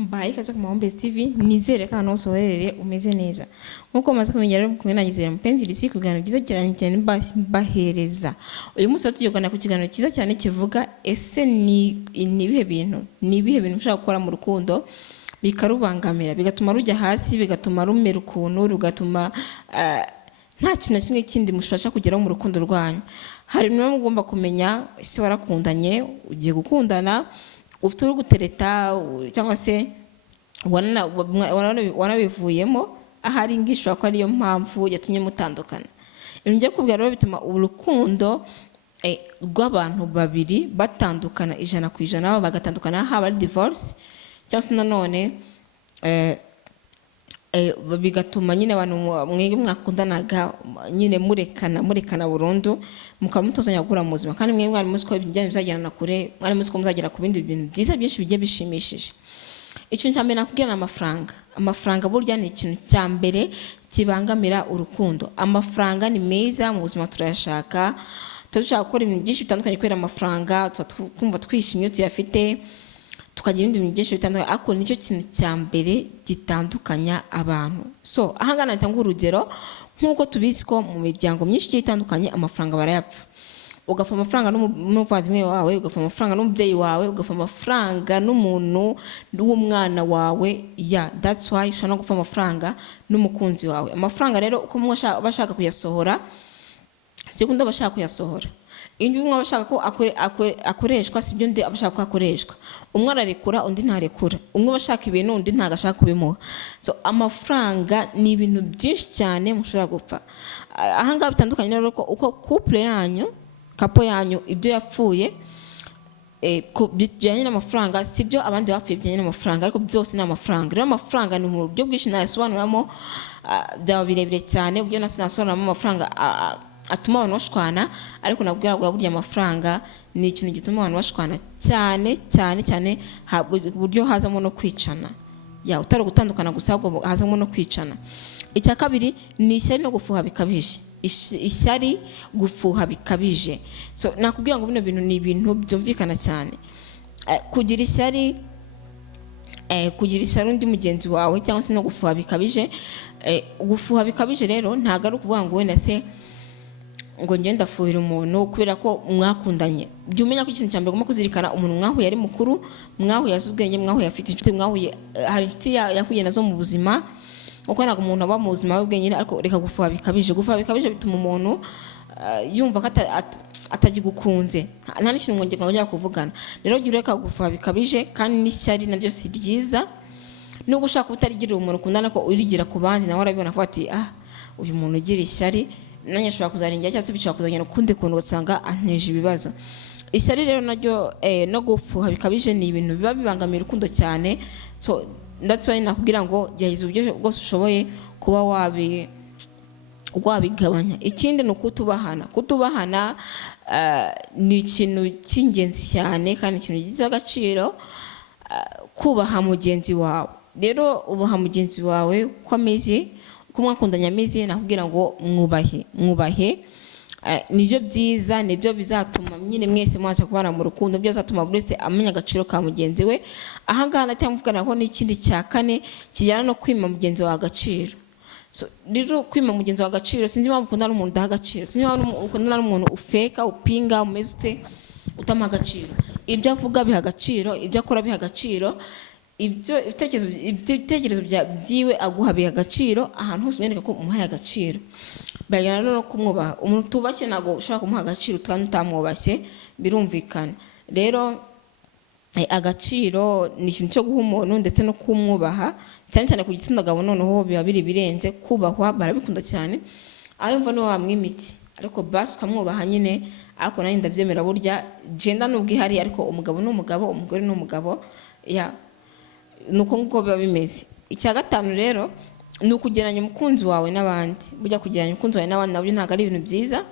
Mbaye kaza ku Mahombezi TV nizere ko hano soherere umeze neza nkuko maze kumenyera rero kumwe nagizera mupenzi risi kuganira byiza cyane bahereza uyu munsi tujyogana ku kiganiro cyiza cyane kivuga ese ni ibihe bintu ushaka gukora mu rukundo bikarubangamira bigatuma rujya hasi bigatuma rumera ukuntu rugatuma nta kintu na kimwe kindi mushobora kugeraho mu rukundo rwanyu. Hari ibintu mugomba kumenya ese warakundanye ugiye gukundana ufite uri gutereta cyangwa se wanabivuyemo ahari ngishwa ko ariyo mpamvu yatumye mutandukana. Ibintu byo kubwira rero bituma urukundo rw'abantu babiri batandukana 100% bagatandukana haba ari divorce cyangwa se nanone bigatuma nyine abantu mwege mwakundanaga nyine murekana burundu mukamutozanya gukura mu buzima kandi mwege mwari muzi ko ibijyanye bizagirana kure mwari muzi ko muzagera ku bindi bintu byiza byinshi bigiye bishimishije. Ikintu cya mbere nakubwira amafaranga burya ni ikintu cya mbere kibangamira urukundo. Amafaranga ni meza mu buzima turayashaka dushaka gukora ibintu byinshi bitandukanye kubera amafaranga twumva twishimye tuyafite tukagira ibindi bintu byinshi bitandukanye ariko nicyo kintu cya mbere gitandukanya abantu. So ahangana natanga urugero nkuko tubizi ko mu miryango myinshi itandukanye amafaranga barayapfa. Ugafa amafaranga n'umuvandimwe wawe, ugafa amafaranga n'umubyeyi wawe, ugafa amafaranga n'umuntu w'umwana wawe. That's why ushobora no gufa amafaranga n'umukunzi wawe. Amafaranga rero uko bashaka kuyasohora sekunda bashaka kuyasohora ibyo umwe bashaka ko akoreshwa sibyo ndi abashaka ko akoreshwa. Umwe ararekura undi ntarekura, umwe bashaka ibintu undi ntagashaka kubimuha. So amafaranga ni ibintu byinshi cyane mushobora gupfa. Ahanga bitandukanye rero ko uko couple yanyu kapo yanyu ibyo yapfuye bijyanye n'amafaranga sibyo abandi bapfuye bijyanye n'amafaranga ariko byose ni amafaranga. Rero amafaranga ni mu buryo bwinshi nayasobanuramo byaba birebire cyane ubyo nasobanuramo amafaranga atuma abantu bashwana ariko nabwira ngo burya amafaranga ni ikintu gituma abantu bashwana cyane buryo hazamo no kwicana utari gutandukana gusa ahubwo hazamo no kwicana. Icya kabiri ni ishyari no gufuha bikabije. Ishyari gufuha bikabije. So nakubwira ngo bino bintu ni ibintu byumvikana cyane. Kugira ishyari undi mugenzi wawe cyangwa se no gufuha bikabije. Gufuha bikabije rero ntago ari ukuvuga ngo wenda se ngo ngenda fuhira umuntu kubera ko mwakundanye. Byo umenya ko ikintu cyambere ugomba kuzirikana umuntu mwahuye ari mukuru, mwahuye azubwenge, mwahuye afite inshuti, mwahuye hari inshuti yakuye nazo mu buzima. Uko nago umuntu aba mu buzima bw'ubwenge ariko reka gufuha bikabije. Gufuha bikabije bituma umuntu yumva ko atagigukunze nta n'ikintu ngongera ngo njya kuvugana. Rero gira reka gufuha bikabije kandi n'ishyari naryo si ryiza. Nubwo ushaka utarigirira umuntu ukundana ko urigira ku bandi nawe arabibona ko ati uyu muntu ugira ishyari nanye ashobora kuzaringira cyangwa se bishobora kuzagenda ukundi kuntu ugasanga anteje ibibazo. Ishyari rero naryo no gufuha bikabije ni ibintu biba bibangamira urukundo cyane. So that's why nakubwira ngo gerageza uburyo bwose ushoboye kuba wabigabanya. Ikindi ni kutubahana ni ikintu cy'ingenzi cyane kandi ikintu gize agaciro. Kubaha mugenzi wawe rero ubaha mugenzi wawe ko ameze uko mwakundanye ameze nakubwira ngo mwubahe nibyo byiza nibyo bizatuma nyine mwese mwaza kubana mu rukundo byo bizatuma buri wese amenya agaciro ka mugenzi we. Ahangana ndacyamvugana ko n'ikindi cya kane kijyana no kwima mugenzi wawe agaciro. So rero kwima mugenzi wawe agaciro sinzi impamvu ukundana n'umuntu udaha agaciro, sinzi impamvu ukundana n'umuntu ufeka upinga umeze ute utama agaciro. Ibyo avuga biha agaciro, ibyo akora biha agaciro, ibitekerezo byiwe aguha biha agaciro. Ahantu hose umenyeka ko umuhaye agaciro bayana no kumwubaha. Umuntu tubashye nago ushaka kumuha agaciro kandi utamwubashye birumvikana. Rero agaciro ni ikintu cyo guha umuntu ndetse no kumwubaha cyane ku gitsina gabo noneho biba biri birenze. Kubahwa barabikunda cyane ayumva no wamwimiki ariko basi ukamwubaha nyine ariko nanjye ndabyemera burya genda nubwo ihari ariko umugabo n'umugabo umugore n'umugabo nuko nguko biba bimeze. Icya gatanu rero ni ukugeranya umukunzi wawe n'abandi. Burya kugeranya umukunzi wawe n'abandi nabyo ntabwo ari ibintu byiza.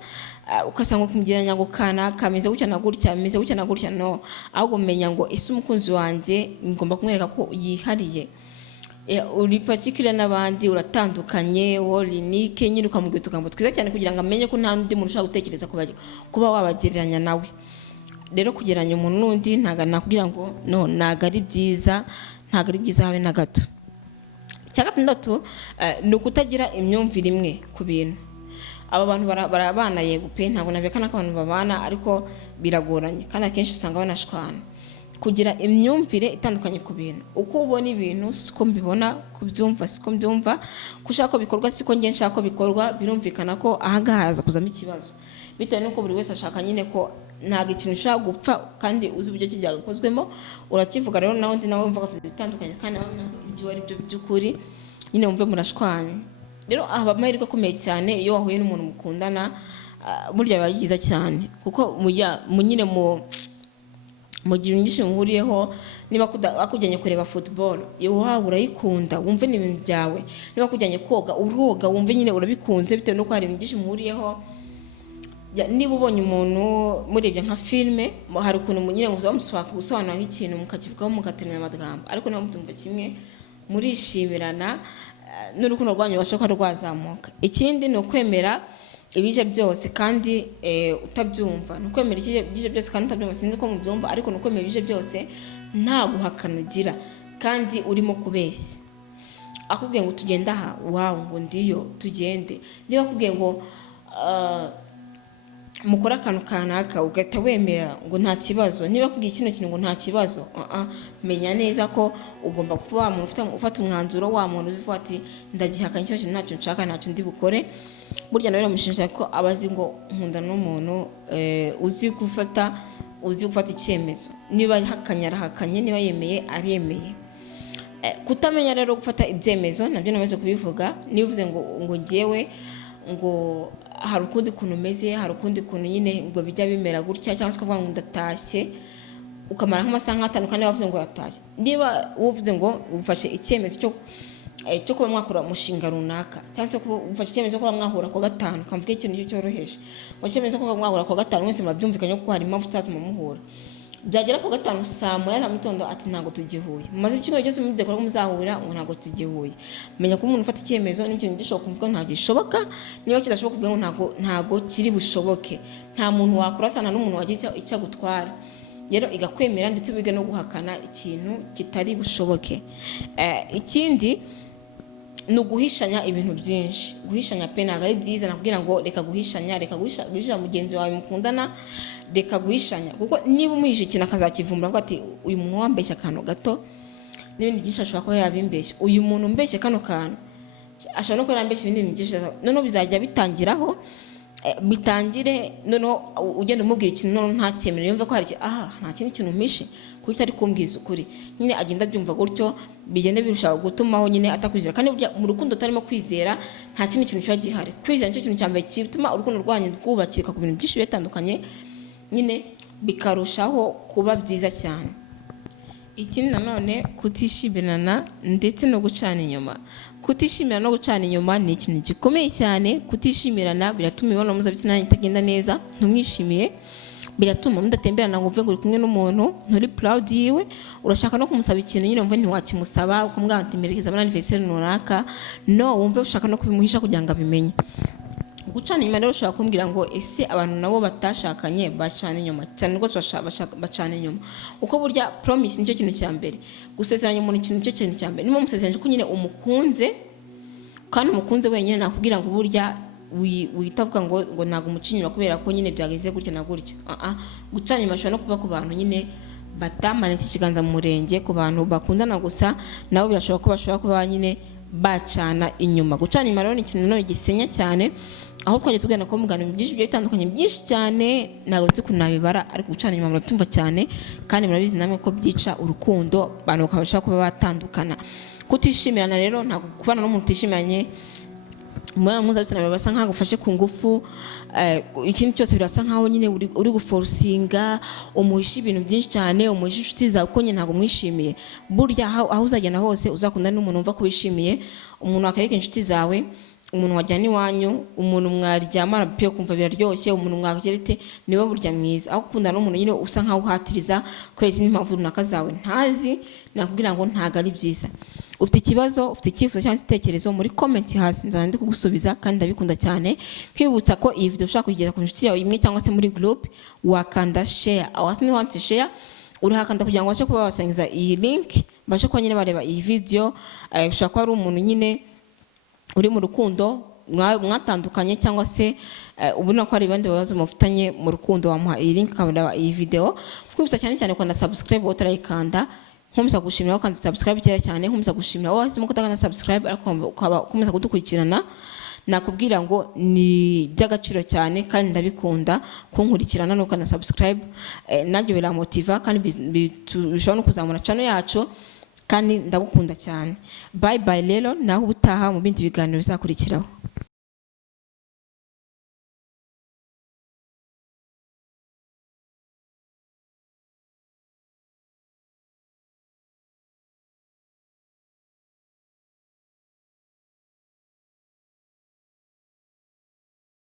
Ukasanga kumugeranya ngo kana kameze gutya na gutya ameze gutya na gutya no ahubwo menya ngo ese umukunzi wanjye ngomba kumwereka ko yihariye. Uri particular n'abandi uratandukanye worinike nyine ukamubwira utugambo twiza cyane kugira ngo amenye ko nta n'undi muntu ushaka gutekereza kuba wabagereranya nawe. Rero kugeranya umuntu n'undi ntago nakubwira ngo no naga ari byiza ntago ari byiza habe na gato. Icya gatandatu ni ukutagira imyumvire imwe ku bintu. Aba bantu barabana yego pe, ntabwo nabekana ko abantu babana, ariko biragoranye kandi akenshi usanga banashwana. Kugira imyumvire itandukanye ku bintu, uko ubona ibintu siko mbibona, kubyumva siko mbyumva, kushaka ko bikorwa siko ngiye nshaka ko bikorwa, birumvikana ko ahangaha haza kuzamo ikibazo, bitewe nuko buri wese ashaka nyine ko ntabwo ikintu ushaka gupfa kandi uzi uburyo kijyagakozwemo, urakivuga rero nawe undi nawe wumva afite itandukanye kandi ibyo ari byo by'ukuri, nyine wumve murashwanye. Rero aba amahirwe akomeye cyane iyo wahuye n'umuntu mukundana, burya biba byiza cyane, kuko nyine mu gihe nyinshi muhuriyeho, niba akujyanye kureba football waba urayikunda wumve n'ibintu byawe, niba akujyanye koga uroga wumve nyine urabikunze, bitewe nuko hari ibintu byinshi muhuriyeho. Niba ubonye umuntu murebye nka filme, hari ukuntu nyine gusobanura nk'ikintu mukakivugaho mugateranya amagambo, ariko niba mutumva kimwe murishimirana n'urukundo rwanyu rwashaka rwazamuka. Ikindi ni ukwemera ibije byose kandi utabyumva, ni ukwemera ibije byose kandi utabyumva, sinzi ko mubyumva, ariko ni ukwemera ibije byose nta guhakana ugira kandi urimo kubeshya. Akubwiye ngo tugenda aha, wawe ngo ndiyo tugende. Niba akubwiye ngo mukora akantu kanaka ugahita wemera ngo nta kibazo, niba akubwiye kino kintu ngo nta kibazo, menya neza ko ugomba kuba wa muntu ufata umwanzuro, wa muntu uvuga ati ndagihakana icyo kintu, ntacyo nshaka, ntacyo ndi bukore. Burya nawe biramushimisha ko abazi ngo nkunda n'umuntu uzi gufata icyemezo, niba yahakanye arahakanye, niba yemeye aremeye. Kutamenya rero gufata ibyemezo nabyo namaze kubivuga. Niba uvuze ngo ngewe ngo hari ukundi kuntu umeze, hari ukundi kuntu nyine ngo bijya bimera gutya, cyangwa se ukavuga ngo ndatashye ukamara nk'amasaha nk'atanu kandi wavuze ngo uratashye. Niba uvuze ngo ufashe icyemezo cyo kuba mwakora umushinga runaka, cyangwa se ufashe icyemezo cyo kuba mwahura ku gatanu, ukamvuga ikintu cyo cyoroheje, ngo icyemezo cyo kuba mwahura ku gatanu mwese murabyumvikanye ko hari impamvu itatuma muhura. Byagera ku gatanu saa moya za mitondo ati ntabwo tugihuye, mumaze icyumweru cyose mudekora ko muzahura ngo ntabwo tugihuye. Menya ko umuntu ufata icyemezo n'ikintu gishobora kumvuga ntabwo gishoboka, niba kidashoboka kuvuga ngo ntabwo kiri bushoboke. Nta muntu wakurasana n'umuntu wagira icyo agutwara, rero igakwemera ndetse wige no guhakana ikintu kitari bushoboke. Ikindi ni uguhishanya ibintu byinshi. Guhishanya pe ntabwo ari byiza, nakubwira ngo reka guhishanya mugenzi wawe mukundana, reka guhishanya, kuko niba umuhishe ikintu akazakivumbura avuga ati uyu muntu wambeshya akantu gato, n'ibindi byinshi ashobora kuba yabimbeshya. Uyu muntu umbeshye kano kantu ashobora no kuba yambeshya ibindi bintu byinshi, noneho bizajya bitangiraho, bitangire noneho ugenda umubwira ikintu noneho ntacyemere, yumve ko hari nta kindi kintu umpishe kuko utari kumbwiza ukuri, nyine agenda abyumva gutyo, bigenda birushaho gutumaho nyine atakwizera. Kandi mu rukundo utarimo kwizera nta kindi kintu kiba gihari. Kwizera nicyo kintu cya mbere gituma urukundo rwanyu rwubakika ku bintu byinshi bitandukanye, nyine bikarushaho kuba byiza cyane. Ikindi nanone kutishimirana ndetse no gucana inyuma. Kutishimirana no gucana inyuma ni ikintu gikomeye cyane. Kutishimirana biratuma imibonano mpuzabitsina itagenda neza, ntumwishimiye, biratuma mudatemberana ngo uve ngo uri kumwe n'umuntu nturi proud yiwe, urashaka no kumusaba ikintu nyine wumve ntiwakimusaba, ukamubwira ati mperekeza muri anniversaire runaka, no wumve ushaka no kubimuhisha kugira ngo abimenye. Gucana inyuma rero ushobora kumbwira ngo ese abantu nabo batashakanye bacana inyuma cyane, rwose bacana inyuma, uko burya promise nicyo kintu cya mbere. Gusezeranya umuntu ikintu cyo kintu cya mbere, niba musezeranye ko nyine umukunze kandi umukunze wenyine, nakubwira ngo burya witavuga ngo ntago umuca inyuma kubera ko nyine byageze gutya na gutya. Gucana inyuma ashobora no kuba ku bantu nyine batamanitse ikiganza mu murenge, ku bantu bakundana gusa nabo birashoboka ko bashobora kuba nyine bacana inyuma. Gucana inyuma rero ni ikintu none gisenya cyane, aho twagiye tugana ko mugana byinshi bitandukanye byinshi cyane, ntabwo nzi ko nabibara, ariko gucana inyuma murabyumva cyane kandi murabizi namwe ko byica urukundo, abantu bakabasha kuba batandukana. Kutishimirana rero ntabwo kubana n'umuntu utishimiranye umwana mpuzabitsina basa nkaho agufashe ku ngufu, ikindi cyose birasa nkaho nyine uri guforcinga, umuhisha ibintu byinshi cyane, umuhisha inshuti zawe ko nyine ntabwo mwishimiye. Burya aho uzagenda hose uzakundana n'umuntu wumva ko wishimiye, umuntu wakareka inshuti zawe, umuntu wajyana iwanyu, umuntu mwaryamana pe kumva biraryoshye, umuntu mwagerete, niwe burya mwiza. Aho gukundana n'umuntu nyine usa nkaho uhatiriza kubera izindi mpamvu runaka zawe ntazi, nakubwira ngo ntago ari byiza. Ufite ikibazo, ufite icyifuzo cyangwa igitekerezo, muri comment hasi nzandi kugusubiza kandi ndabikunda cyane. Kwibutsa ko iyi video ushaka kugeza ku nshuti yawe imwe cyangwa se muri group, wakanda share. Awasi ni wanse share, urahakanda kugira ngo washe kuba wasangiza iyi link bashe ko nyine bareba iyi video ushaka ko ari umuntu nyine uri mu rukundo mwatandukanye cyangwa se ubona ko ari ibindi bibazo mufitanye mu rukundo, wamuha iyi link ukareba iyi video. Kwibutsa cyane cyane kwanda subscribe utarayikanda, nkomeza gushimira ko kandi subscribe cyera cyane, nkomeza gushimira wowe wahisemo kutagana subscribe ariko ukaba ukomeza kudukurikirana. Nakubwira ngo ni by'agaciro cyane kandi ndabikunda kunkurikirana no kana subscribe, nabyo biramotiva kandi bishobora no kuzamura channel yacu kandi ndagukunda cyane. Bye bye rero, naho ubutaha mu bindi biganiro bizakurikiraho.